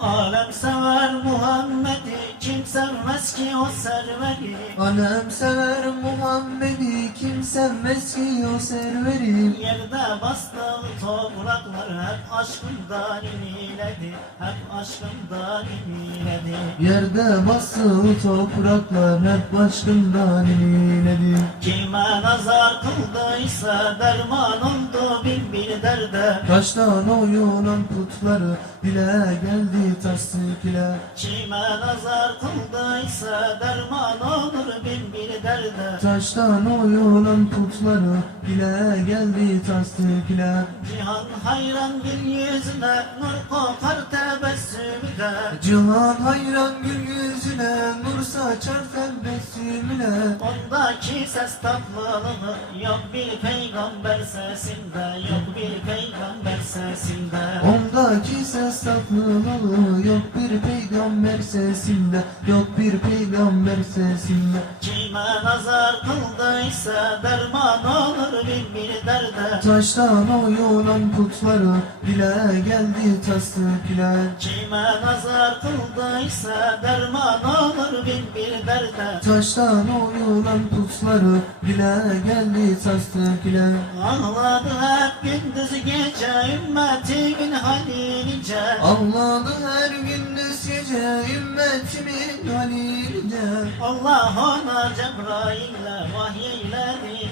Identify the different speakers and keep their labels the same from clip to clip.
Speaker 1: Alem sever Muhammed'i Kim sevmez ki o serveri?
Speaker 2: Alem sever Muhammed'i kim sevmez ki o serveri?
Speaker 1: Yerde bastığı topraklar hep aşkından iniledi Hep aşkından iniledi.
Speaker 2: Yerde basılı topraklar hep aşkından inledi
Speaker 1: Kime nazar kıldıysa derman bir derde
Speaker 2: Taştan oyulan putları bile geldi tasdik ile
Speaker 1: Kime nazar kıldıysa derman olur bin bir derde.
Speaker 2: Taştan oyulan putları bile geldi tasdik ile
Speaker 1: Cihan hayran gül yüzüne nur kokar tebessümüne
Speaker 2: Cihan hayran gül yüzüne nur saçar tebessümüne
Speaker 1: Ondaki ses tatlılığı yok bir peygamber sesinde Yok bir peygamber sesinde.
Speaker 2: Ondaki ses tatlılığı yok bir peygamber sesinde Yok bir peygamber sesinde.
Speaker 1: Kime nazar kıldıysa derman olur bir derde
Speaker 2: Taştan oyulan putları bile geldi tasdik ile
Speaker 1: Kime nazar kıldıysa derman olur bin bir derde.
Speaker 2: Taştan oyulan putları bile geldi tasdik ile
Speaker 1: Ağladı hep gündüz gece ümmetimin halilince
Speaker 2: Ağladı her gündüz gece ümmetimin halilince
Speaker 1: Allah ona Cebrail'le vahyeyledi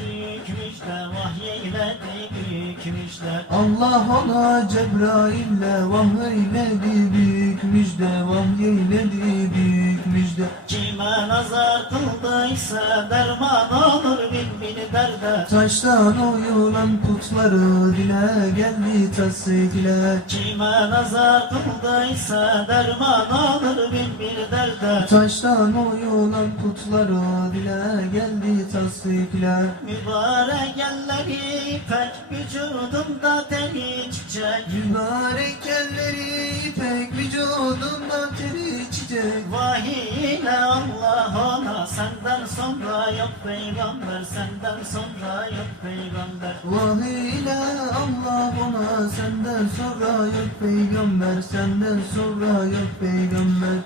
Speaker 1: Vahyeyledi büyük müjde
Speaker 2: Allah ona Cebrail'le vahiyledi büyük müjde Vahyeyledi büyük müjde.
Speaker 1: Kime nazar kıldıysa derman olur bin bin derde.
Speaker 2: Taştan oyulan putları dile geldi tasdik ile
Speaker 1: Kime nazar kıldıysa derman olur bin derde
Speaker 2: Taştan oyulan putları dile geldi tasdik ile
Speaker 1: Mübarek elleri ipek vücudumda teni çiçek.
Speaker 2: Mübarek elleri ipek vücudunda teri çiçek.
Speaker 1: Vahiy ile Allah ona senden sonra yok peygamber Senden sonra yok peygamber.
Speaker 2: Vahiy ile Allah ona senden sonra yok peygamber Senden sonra yok peygamber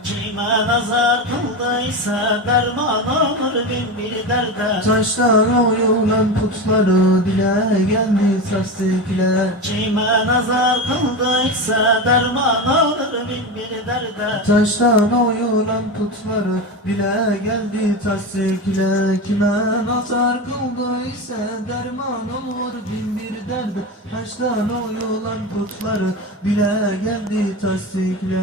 Speaker 1: Nazar kıldıysa derman olur bin bir derde.
Speaker 2: Taştan oyulan putları dile geldi tasdik ile
Speaker 1: Kime nazar kıldıysa derman olur bin bir derde.
Speaker 2: Taştan oyulan putları bile geldi tasdik ile Kime nazar kıldıysa derman olur bin bir derde. Taştan oyulan putları bile geldi tasdik ile